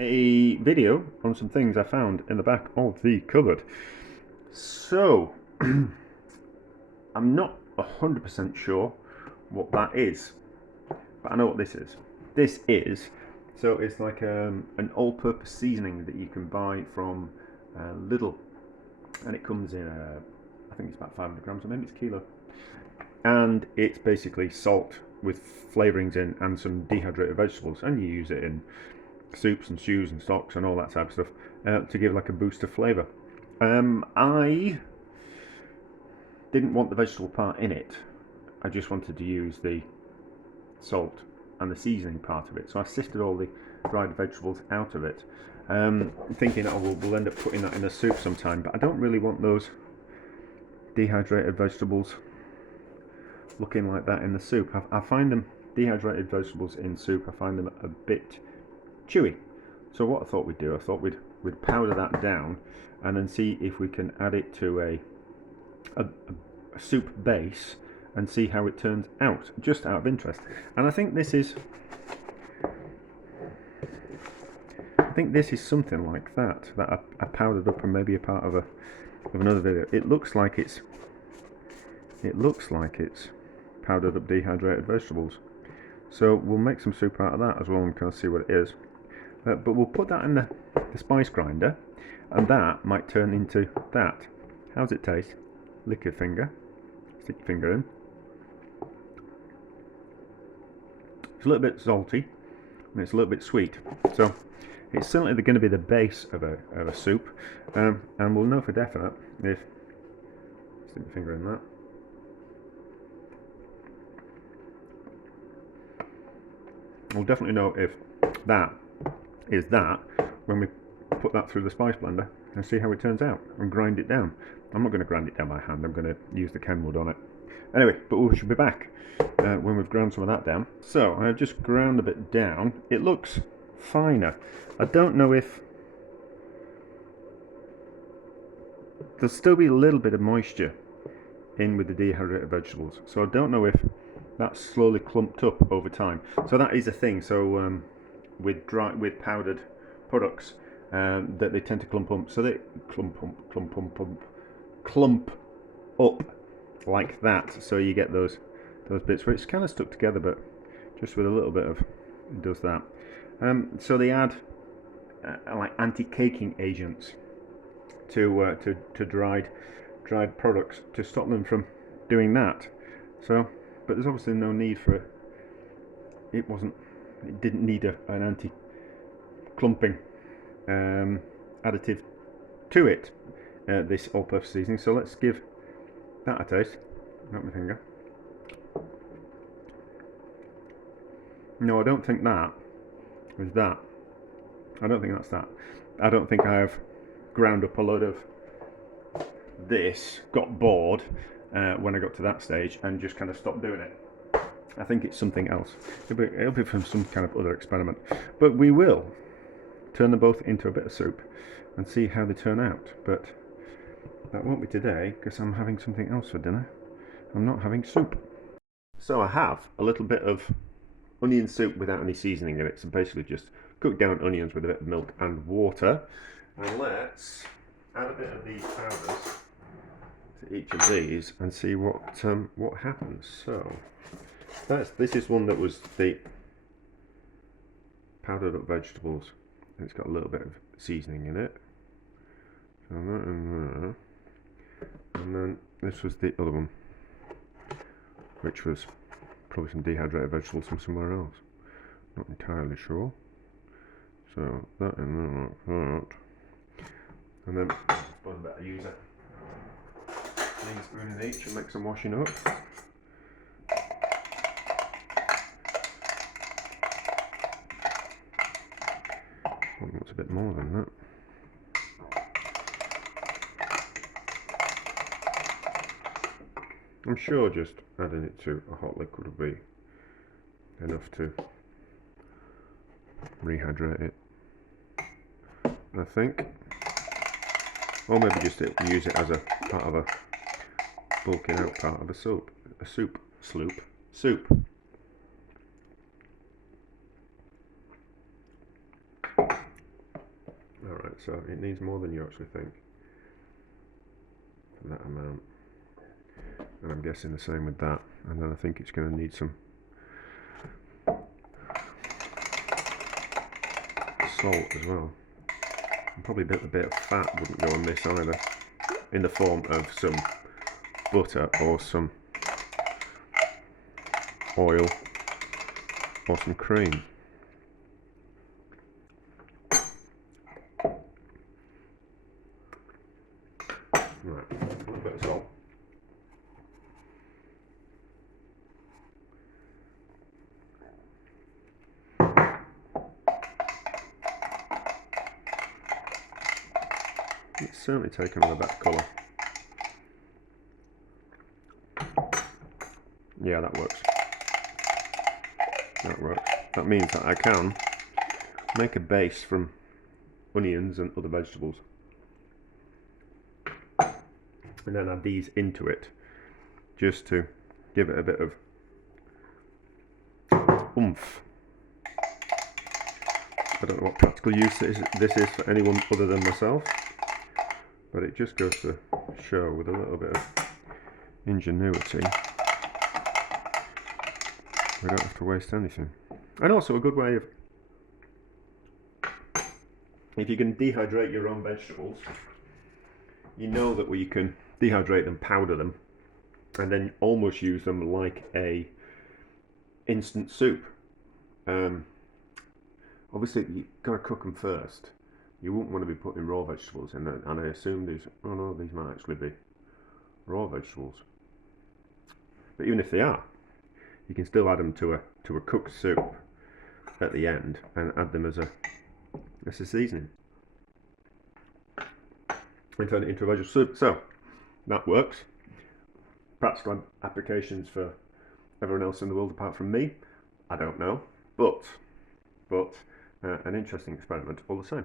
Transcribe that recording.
a video on some things I found in the back of the cupboard. So, I'm not 100% sure what that is, but I know what this is. This is, so it's like an all-purpose seasoning that you can buy from Lidl, and it comes in, I think it's about 500 grams, or maybe it's a kilo. And it's basically salt with flavourings in and some dehydrated vegetables, and you use it in soups and stews and stocks and all that type of stuff to give like a boost of flavour. I didn't want the vegetable part in it. I just wanted to use the salt and the seasoning part of it. So I sifted all the dried vegetables out of it, thinking, oh, we'll end up putting that in a soup sometime. But I don't really want those dehydrated vegetables looking like that in the soup. I find them, dehydrated vegetables in soup, I find them a bit chewy. So what I thought we'd do, I thought we'd powder that down and then see if we can add it to a soup base and see how it turns out, just out of interest. And I think this is something like that I powdered up and maybe a part of another video. It looks like it's powdered up dehydrated vegetables. So we'll make some soup out of that as well and kind of see what it is. But we'll put that in the spice grinder, and that might turn into that. How's it taste? Lick your finger, stick your finger in. It's a little bit salty and it's a little bit sweet. So it's certainly going to be the base of a soup, and we'll know for definite if, stick your finger in that. We'll definitely know if that is that when we put that through the spice blender and see how it turns out and grind it down. I'm not going to grind it down by hand, I'm going to use the Kenwood on it. Anyway, but we should be back when we've ground some of that down. So I've just ground a bit down. It looks finer. I don't know if there'll still be a little bit of moisture in with the dehydrated vegetables, so I don't know if that's slowly clumped up over time. So that is a thing. So with powdered products, that they tend to clump up. So they clump up like that. So you get those bits where it's kind of stuck together, but just with a little bit of, it does that. So they add like anti-caking agents to dried products to stop them from doing that. So, but there's obviously no need for it. It didn't need an anti-clumping additive to it, this all-purpose seasoning. So let's give that a taste. Not my finger. No, I don't think that is that. I don't think that's that. I don't think I have ground up a load of this, got bored when I got to that stage and just kind of stopped doing it. I think it's something else. It'll be from some kind of other experiment. But we will turn them both into a bit of soup and see how they turn out. But that won't be today because I'm having something else for dinner. I'm not having soup. So I have a little bit of onion soup without any seasoning in it. So basically just cook down onions with a bit of milk and water. And let's add a bit of these powders to each of these and see what happens. So this is one that was the powdered up vegetables. It's got a little bit of seasoning in it. So that in there. And then this was the other one, which was probably some dehydrated vegetables from somewhere else. Not entirely sure. So that in there like that. And then I suppose I better use a clean spoon in each and make some washing up. What's a bit more than that? I'm sure just adding it to a hot liquid will be enough to rehydrate it, I think. Or maybe just use it as a part of a bulking out part of a soup. Soup. so it needs more than you actually think for that amount. And I'm guessing the same with that. And then I think it's going to need some salt as well. And probably a bit of fat wouldn't go on this either, in the form of some butter or some oil or some cream. Right, a little bit of salt. It's certainly taken on a better colour. Yeah, that works. That works. That means that I can make a base from onions and other vegetables, and then add these into it just to give it a bit of oomph. I don't know what practical use this is for anyone other than myself, but it just goes to show with a little bit of ingenuity we don't have to waste anything. And also a good way of, if you can dehydrate your own vegetables, you know that you can dehydrate them, powder them, and then almost use them like a instant soup. Obviously you've got to cook them first. You wouldn't want to be putting raw vegetables in there, and I assume these, oh no, these might actually be raw vegetables. But even if they are, you can still add them to a cooked soup at the end and add them as a seasoning and turn it into a vegetable soup. So that works. Practical applications for everyone else in the world apart from me, I don't know, but an interesting experiment all the same.